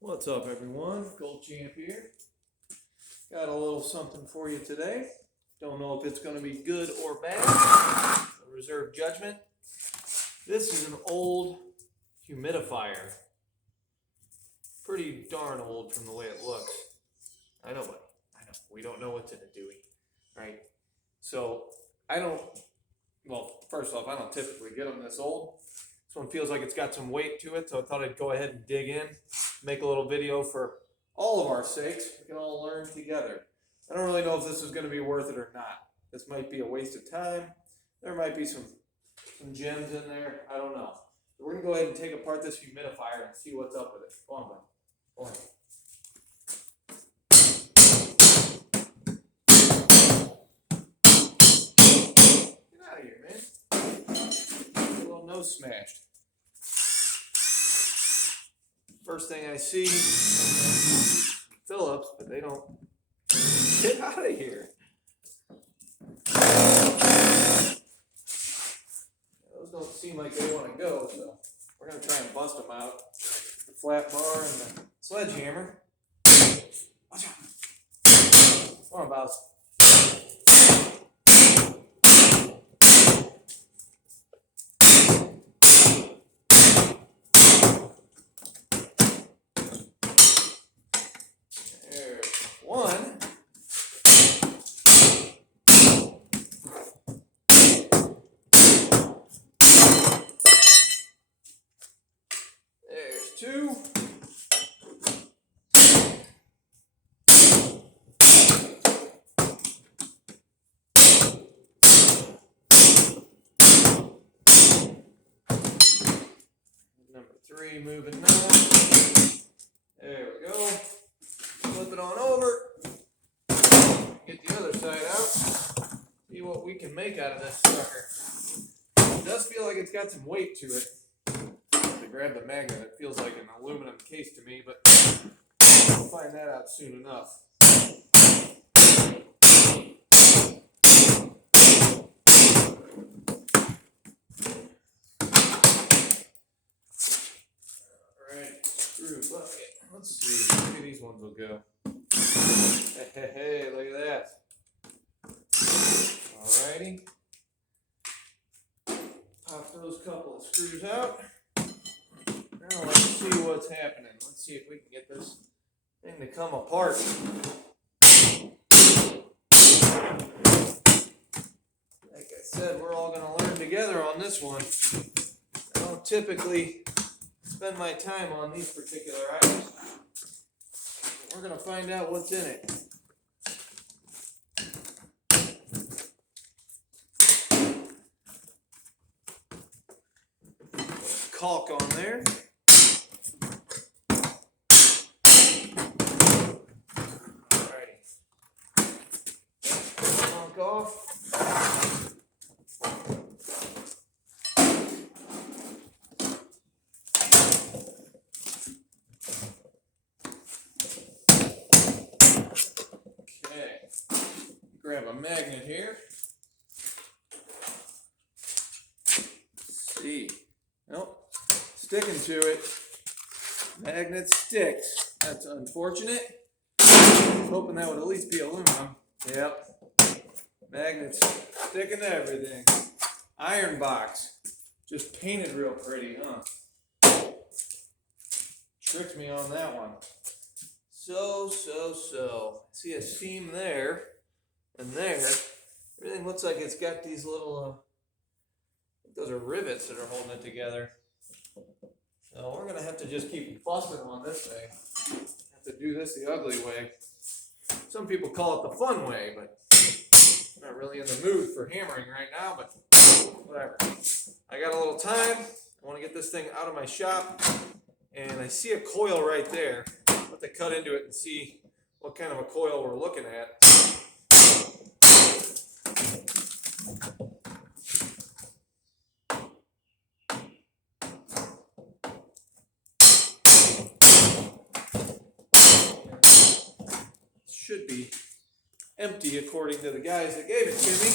What's up, everyone? Gold Champ here. Got a little something for you today. Don't know if it's going to be good or bad. I'll reserve judgment. This is an old humidifier. Pretty darn old from the way it looks. I know. We don't know what's in it, do we? Right? So, first off, I don't typically get them this old. This one feels like it's got some weight to it, so I thought I'd go ahead and dig in, make a little video for all of our sakes. We can all learn together. I don't really know if this is going to be worth it or not. This might be a waste of time. There might be some gems in there. I don't know. So we're going to go ahead and take apart this humidifier and see what's up with it. Come on, bud. Come on. Get out of here, man. A little nose smashed. First thing I see, Phillips, but they don't. Get out of here. Those don't seem like they want to go, so we're going to try and bust them out. The flat bar and the sledgehammer. Watch out. Come on, Boss. One. There's two. Number three moving now. There we go. Flip it on over. Get the other side out. See what we can make out of this sucker. It does feel like it's got some weight to it. To grab the magnet, it feels like an aluminum case to me, but we'll find that out soon enough. Alright, screw bucket. Let's see. Maybe these ones will go. Hey, look at that. Alrighty. Pop those couple of screws out. Now let's see what's happening. Let's see if we can get this thing to come apart. Like I said, we're all going to learn together on this one. I don't typically spend my time on these particular items. We're going to find out what's in it. Caulk on there. Alrighty. Caulk off. Okay. Grab a magnet here. Let's see. Nope. Sticking to it. Magnet sticks. That's unfortunate. I was hoping that would at least be aluminum. Yep. Magnets sticking to everything. Iron box. Just painted real pretty, huh? Tricked me on that one. So. See a seam there and there. Everything looks like it's got these little, those are rivets that are holding it together. So we're going to have to just keep busting on this thing. Have to do this the ugly way. Some people call it the fun way, but I'm not really in the mood for hammering right now, but whatever. I got a little time. I want to get this thing out of my shop, and I see a coil right there. I'll have to cut into it and see what kind of a coil we're looking at. Should be empty according to the guys that gave it to me.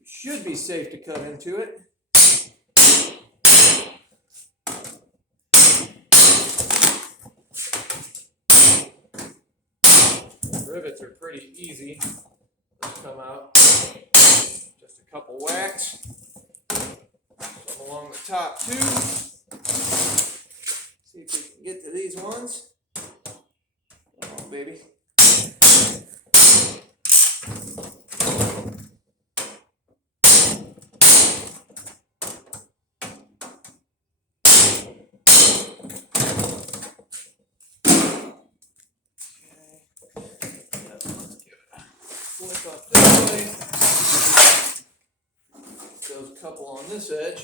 It should be safe to cut into it. rivets are pretty easy. Those come out. Just a couple whacks. Some along the top too. See if we can get to these ones. Come on, baby. Flip up this way. Goes a couple on this edge.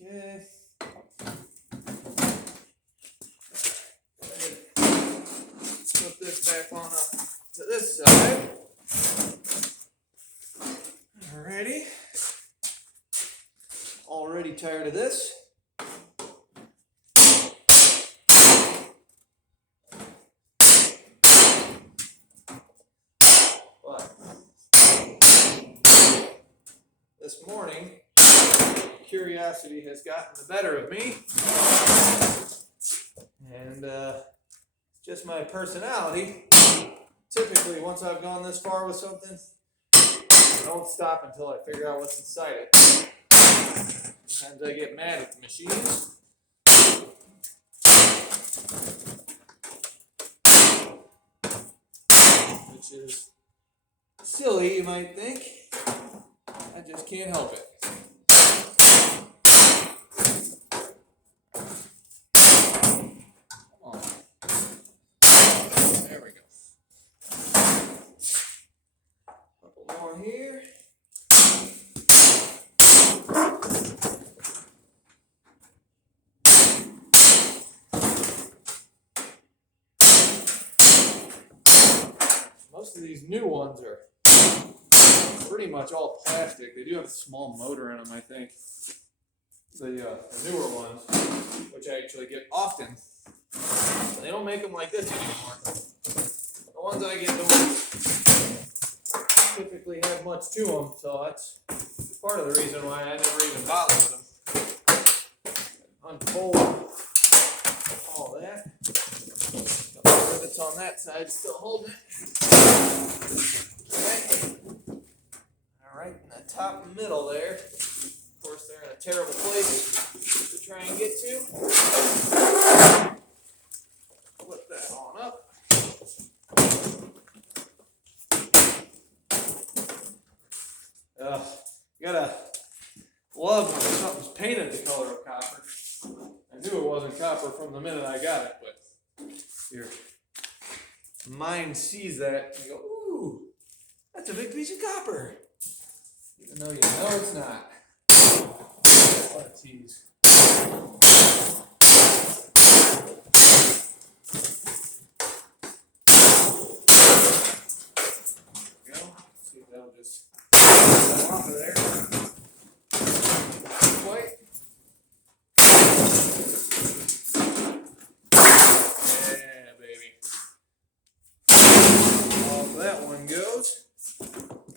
Okay. Flip this back on up to this side. Alrighty. Already tired of this. But this morning, curiosity has gotten the better of me. And just my personality. Typically, once I've gone this far with something, I don't stop until I figure out what's inside it. Sometimes I get mad at the machines. Which is silly, you might think. I just can't help it. Come on. There we go. Couple more here. Most of these new ones are pretty much all plastic. They do have a small motor in them, I think. The newer ones, which I actually get often, they don't make them like this anymore. The ones I get don't typically have much to them, so that's part of the reason why I never even bother with them. Unfold all that. Couple rivets on that side, still holding it. Okay. Alright, in the top middle there. Of course, they're in a terrible place to try and get to. Flip that on up. You gotta love when something's painted the color of copper. I knew it wasn't copper from the minute I got it, but your mind sees that and you go, ooh, that's a big piece of copper. Even though you know it's not. What a tease. There we go. See if that'll just go off of there. Quite. Yeah, baby. Off that one goes.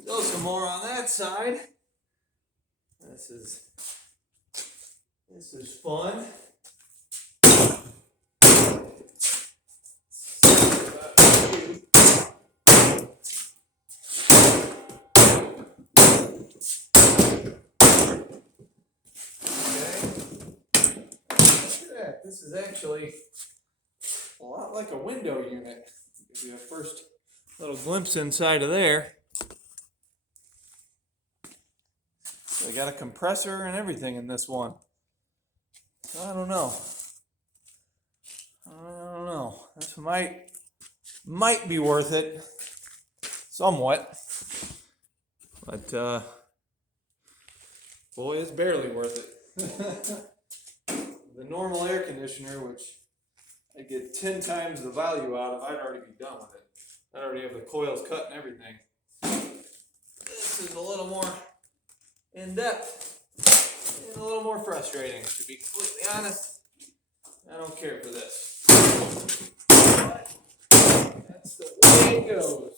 Still some more on that side. This is fun. This is actually a lot like a window unit. Give you a first little glimpse inside of there. They got a compressor and everything in this one. So I don't know. This might be worth it. Somewhat. But boy, it's barely worth it. The normal air conditioner, which I get 10 times the value out of, I'd already be done with it. I already have the coils cut and everything. This is a little more in-depth and a little more frustrating, to be completely honest. I don't care for this. But that's the way it goes.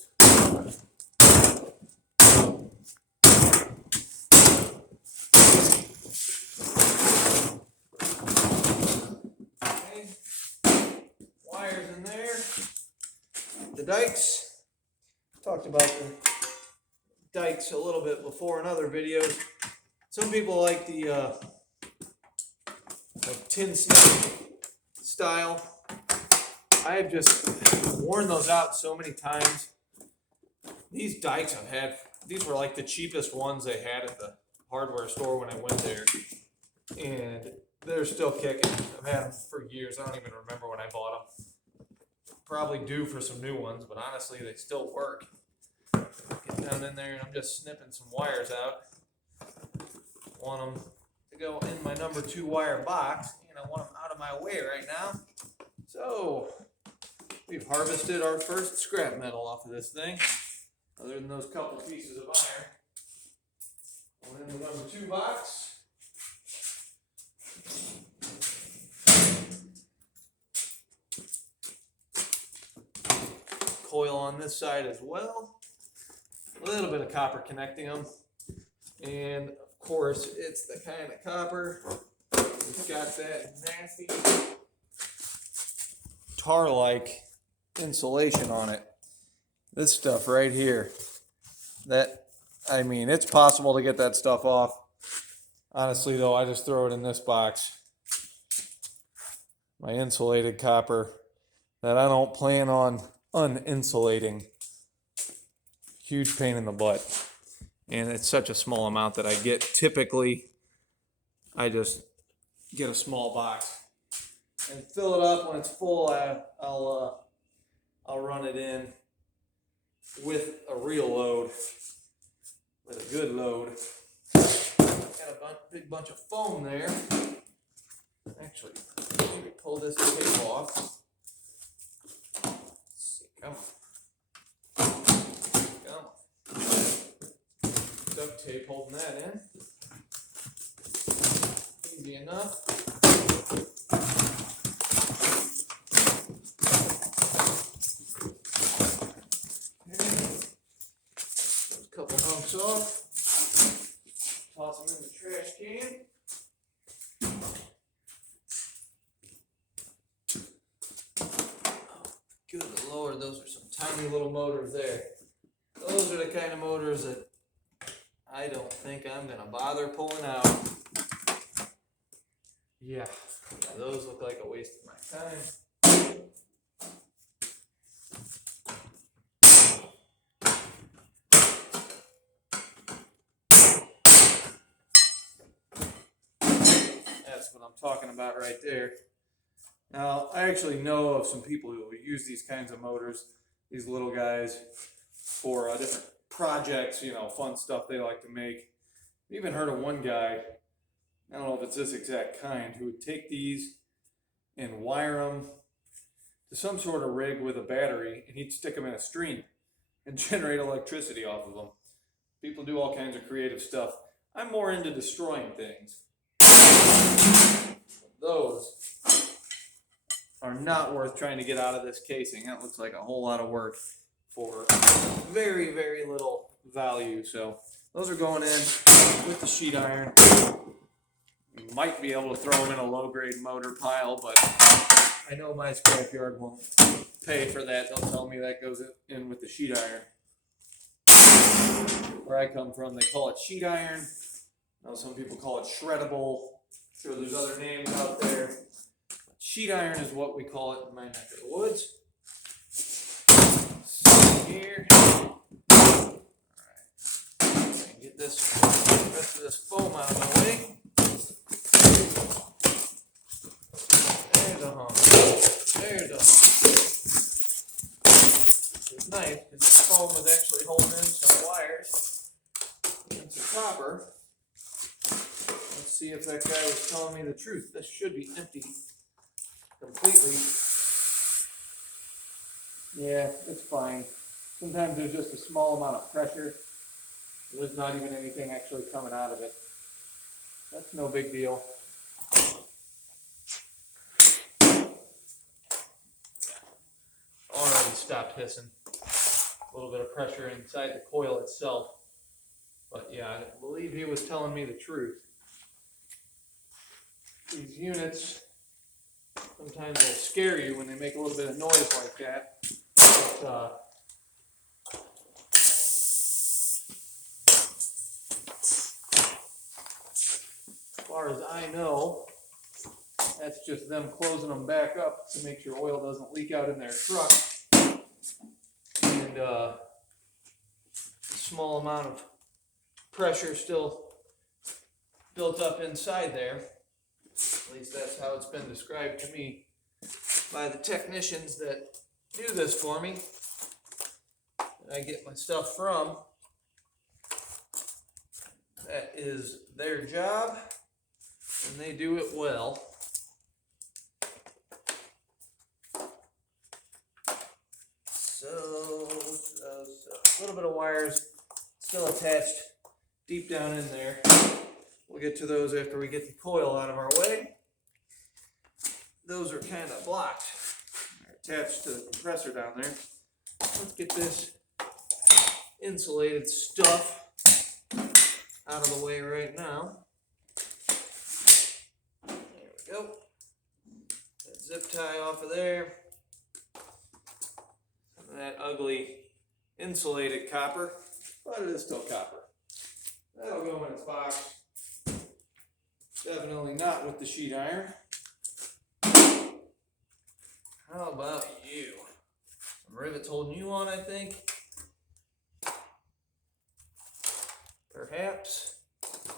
the dikes. Talked about the dikes a little bit before in other videos. Some people like the like tin snake style. I've just worn those out so many times. These dikes I've had, these were like the cheapest ones they had at the hardware store when I went there. And they're still kicking. I've had them for years. I don't even remember when I bought them. Probably due for some new ones, but honestly, they still work. Get down in there and I'm just snipping some wires out. Want them to go in my number 2 wire box, and I want them out of my way right now. So, we've harvested our first scrap metal off of this thing, other than those couple pieces of iron. One in the number 2 box. Coil on this side as well. A little bit of copper connecting them. And of course, it's the kind of copper that's got that nasty tar-like insulation on it. This stuff right here, I mean, it's possible to get that stuff off. Honestly though, I just throw it in this box. My insulated copper that I don't plan on uninsulating. Huge pain in the butt. And it's such a small amount that I get. Typically, I just get a small box and fill it up. When it's full, I'll run it in with a real load, with a good load. Got a big bunch of foam there. Actually, let me pull this tape off. Let's see, come on. Duct tape holding that in. Easy enough. A couple hunks off. Toss them in the trash can. Oh, good Lord, those are some tiny little motors there. Those are the kind of motors that I don't think I'm gonna bother pulling out. Yeah, those look like a waste of my time. That's what I'm talking about right there. Now, I actually know of some people who use these kinds of motors, these little guys, for different projects, you know, fun stuff they like to make. I've even heard of one guy, I don't know if it's this exact kind, who would take these and wire them to some sort of rig with a battery, and he'd stick them in a stream and generate electricity off of them. People do all kinds of creative stuff. I'm more into destroying things. Those are not worth trying to get out of this casing. That looks like a whole lot of work for very, very little value. So those are going in with the sheet iron. You might be able to throw them in a low-grade motor pile, but I know my scrapyard won't pay for that. They'll tell me that goes in with the sheet iron. Where I come from, they call it sheet iron. I know some people call it shreddable. I'm sure there's other names out there. Sheet iron is what we call it in my neck of the woods. Here. Alright. Get the rest of this foam out of the way. There's a hump. There's a hump. It's nice because this foam is actually holding in some wires and some copper. Let's see if that guy was telling me the truth. This should be empty completely. Yeah, it's fine. Sometimes there's just a small amount of pressure. There's not even anything actually coming out of it. That's no big deal. Already stopped hissing. A little bit of pressure inside the coil itself. But yeah, I believe he was telling me the truth. These units sometimes will scare you when they make a little bit of noise like that. But, as far as I know, that's just them closing them back up to make sure oil doesn't leak out in their truck. And a small amount of pressure still built up inside there. At least that's how it's been described to me by the technicians that do this for me. I get my stuff from. That is their job, and they do it well. So, a little bit of wires still attached deep down in there. We'll get to those after we get the coil out of our way. Those are kind of blocked. They're attached to the compressor down there. Let's get this insulated stuff out of the way right now. There we go. That zip tie off of there. Some of that ugly insulated copper, but it is still copper. That'll go in its box. Definitely not with the sheet iron. How about you? Some rivets holding you on, I think. Perhaps. That's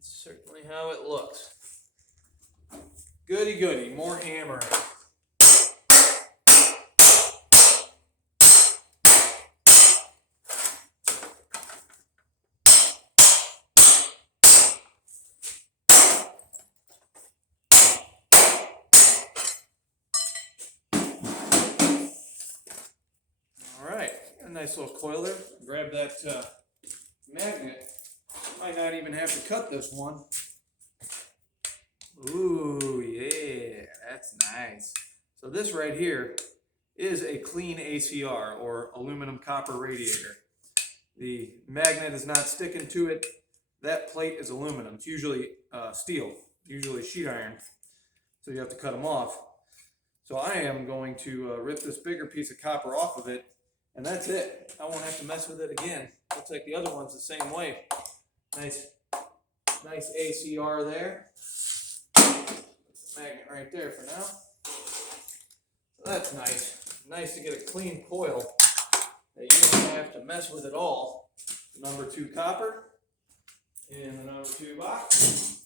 certainly how it looks. Goody goody, more hammering. Nice little coil there. Grab that magnet. Might not even have to cut this one. Ooh, yeah, that's nice. So this right here is a clean ACR, or aluminum copper radiator. The magnet is not sticking to it. That plate is aluminum. It's usually steel, usually sheet iron. So you have to cut them off. So I am going to rip this bigger piece of copper off of it. And that's it. I won't have to mess with it again. Looks like the other one's the same way. Nice ACR there. Magnet right there for now. So that's nice. Nice to get a clean coil that you don't have to mess with at all. Number 2 copper in the number 2 box.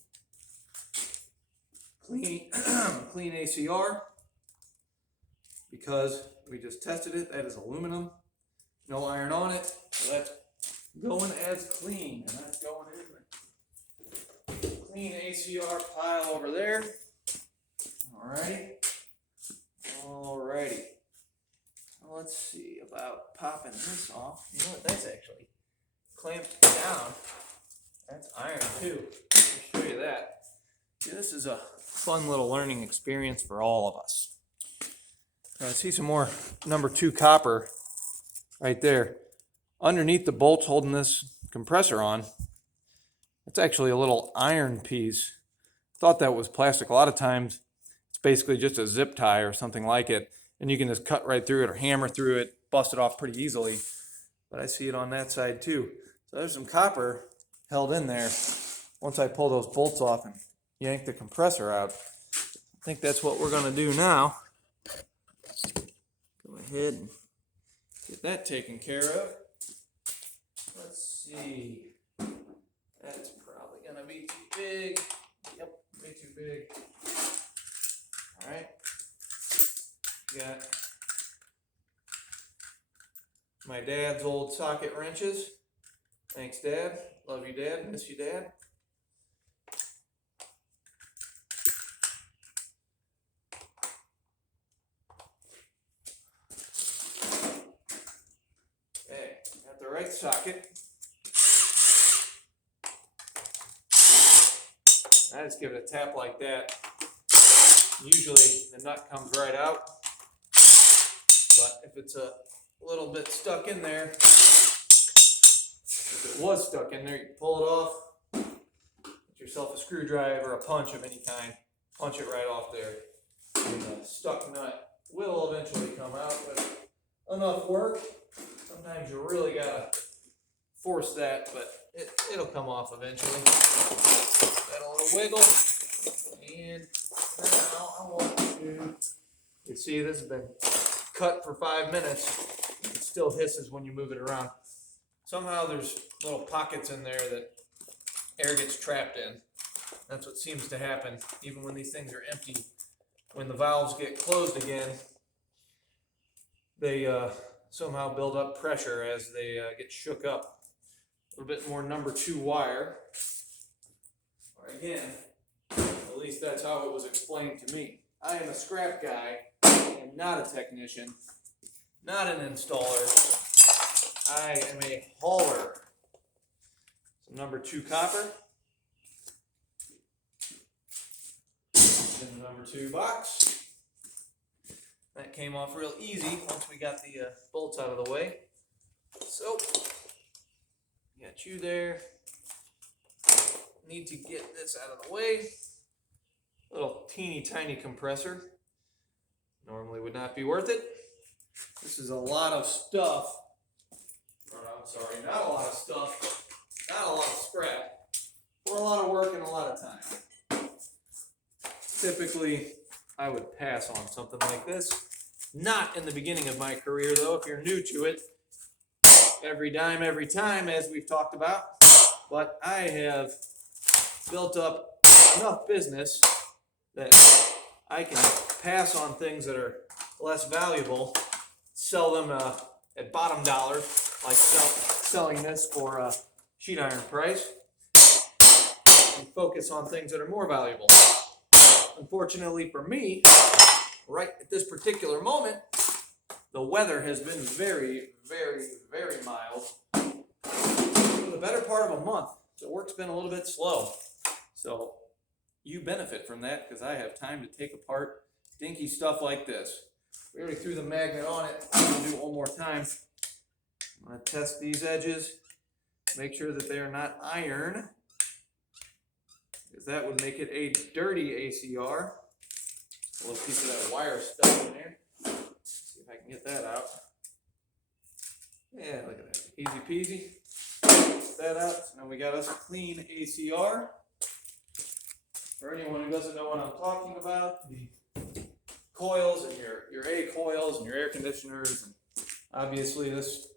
Clean ACR, because we just tested it. That is aluminum, no iron on it. So that's going as clean, and that's going in the clean ACR pile over there. Alrighty. Well, let's see about popping this off. You know what? That's actually clamped down. That's iron too. I'll show you that. See, this is a fun little learning experience for all of us. I see some more number 2 copper right there. Underneath the bolts holding this compressor on, it's actually a little iron piece. Thought that was plastic. A lot of times it's basically just a zip tie or something like it, and you can just cut right through it or hammer through it, bust it off pretty easily. But I see it on that side too. So there's some copper held in there once I pull those bolts off and yank the compressor out. I think that's what we're going to do now. Go ahead and get that taken care of. Let's see. That's probably going to be too big. Yep, way too big. Alright. Got my dad's old socket wrenches. Thanks, Dad. Love you, Dad. Miss you, Dad. Okay, got the right socket. I just give it a tap like that. Usually the nut comes right out, but if it's a little bit stuck in there, if it was stuck in there, you can pull it off. Get yourself a screwdriver, a punch of any kind, punch it right off there. And the stuck nut will eventually come out, but enough work. Sometimes you really gotta force that, but it'll come off eventually. Got a little wiggle, and now I want to, you see this has been cut for 5 minutes. It still hisses when you move it around. Somehow there's little pockets in there that air gets trapped in. That's what seems to happen even when these things are empty. When the valves get closed again, they somehow build up pressure as they get shook up. A little bit more number 2 wire. Or again, at least that's how it was explained to me. I am a scrap guy and not a technician, not an installer. I am a hauler. Some number 2 copper. In the number 2 box. That came off real easy once we got the bolts out of the way. So, got you there. Need to get this out of the way. Little teeny tiny compressor. Normally would not be worth it. This is a lot of stuff. Or, I'm sorry, not a lot of stuff. Not a lot of scrap. For a lot of work and a lot of time. Typically, I would pass on something like this. Not in the beginning of my career, though, if you're new to it. Every dime, every time, as we've talked about. But I have built up enough business that I can pass on things that are less valuable, sell them at bottom dollar, like selling this for a sheet iron price, and focus on things that are more valuable. Unfortunately for me, right at this particular moment, the weather has been very, very, very mild for the better part of a month. So work's been a little bit slow. So you benefit from that because I have time to take apart dinky stuff like this. We already threw the magnet on it. I'm going to do it one more time. I'm going to test these edges, make sure that they are not iron, because that would make it a dirty ACR. A little piece of that wire stuck in there. See if I can get that out. Yeah, look at that. Easy peasy. Get that out. So now we got us a clean ACR. For anyone who doesn't know what I'm talking about, the coils and your A coils and your air conditioners, and obviously this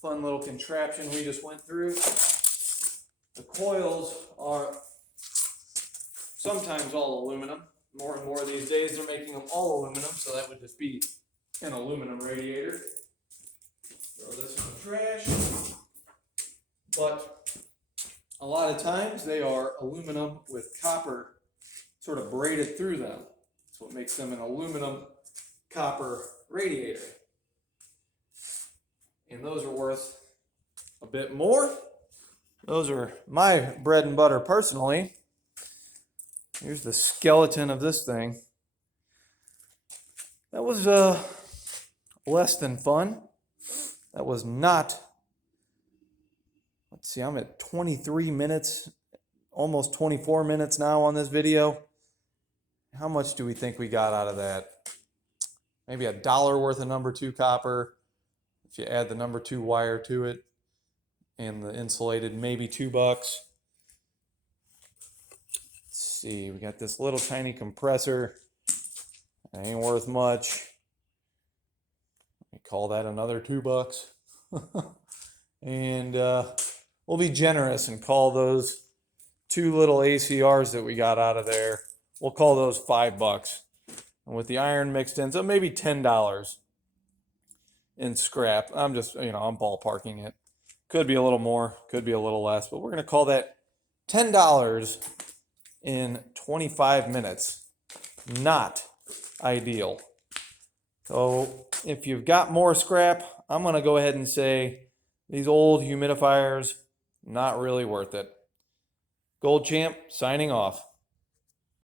fun little contraption we just went through. The coils are sometimes all aluminum. More and more these days they're making them all aluminum, so that would just be an aluminum radiator. Throw this in the trash. But a lot of times they are aluminum with copper sort of braided through them. That's what makes them an aluminum copper radiator. And those are worth a bit more. Those are my bread and butter personally. Here's the skeleton of this thing. That was less than fun. That was not. Let's see, I'm at 23 minutes, almost 24 minutes now on this video. How much do we think we got out of that? Maybe $1 worth of number 2 copper. If you add the number 2 wire to it and the insulated, maybe $2. Let's see, we got this little tiny compressor. It ain't worth much. We call that another $2. And we'll be generous and call those 2 little ACRs that we got out of there, we'll call those $5. And with the iron mixed in, so maybe $10 in scrap. I'm just, I'm ballparking it. Could be a little more, could be a little less, but we're going to call that $10 in 25 minutes. Not ideal. So if you've got more scrap, I'm going to go ahead and say these old humidifiers, not really worth it. Gold Champ signing off.